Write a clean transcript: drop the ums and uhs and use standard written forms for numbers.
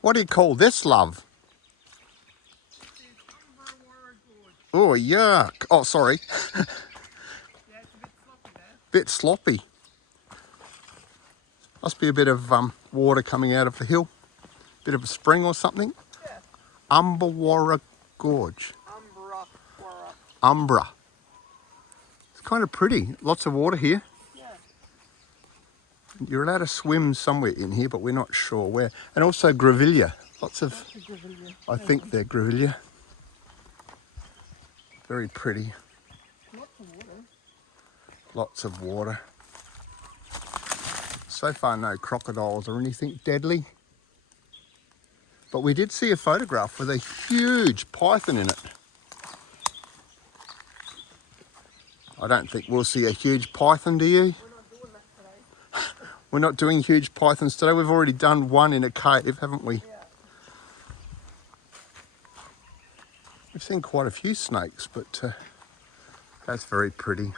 What do you call this, love? This is Umbrawarra Gorge. Oh, yuck. Oh, sorry. Yeah, it's a bit sloppy there. Bit sloppy. Must be a bit of water coming out of the hill. Bit of a spring or something. Yeah. Umbrawarra Gorge. Umbrawarra. Umbra. It's kind of pretty. Lots of water here. Yeah. You're allowed to swim somewhere in here, but we're not sure where. And also grevillea. Lots of, That's a grevillea. I think they're grevillea. Very pretty. Lots of water. Lots of water. So far, no crocodiles or anything deadly. But we did see a photograph with a huge python in it. I don't think we'll see a huge python, do you? We're not doing that today. We're not doing huge pythons today. We've already done one in a cave, haven't we? Yeah. We've seen quite a few snakes, but that's very pretty.